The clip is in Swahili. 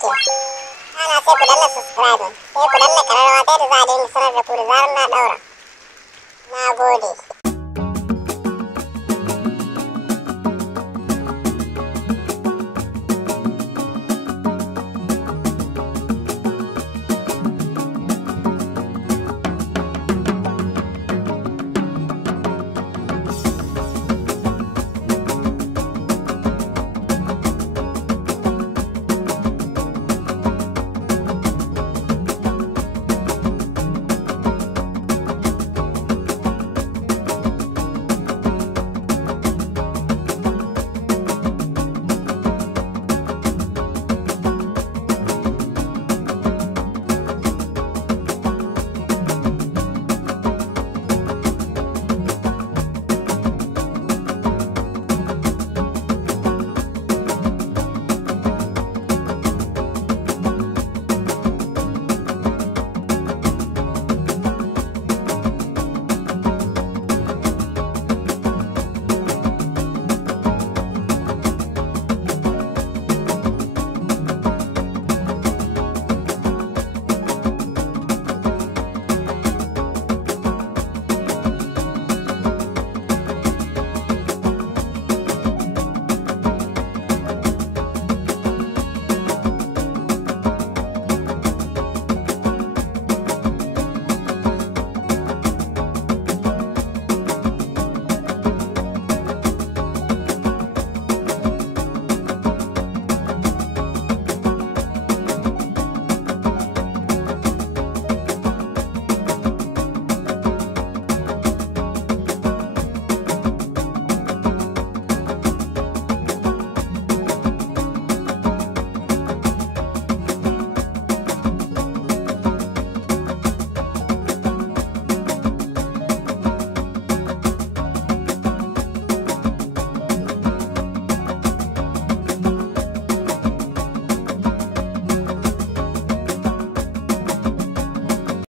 like. Ana sai ku danna subscribe. Sai ku danna ƙararrawa ta yadda za a dinga sanar da ku da zarar na ɗaura. Na gode.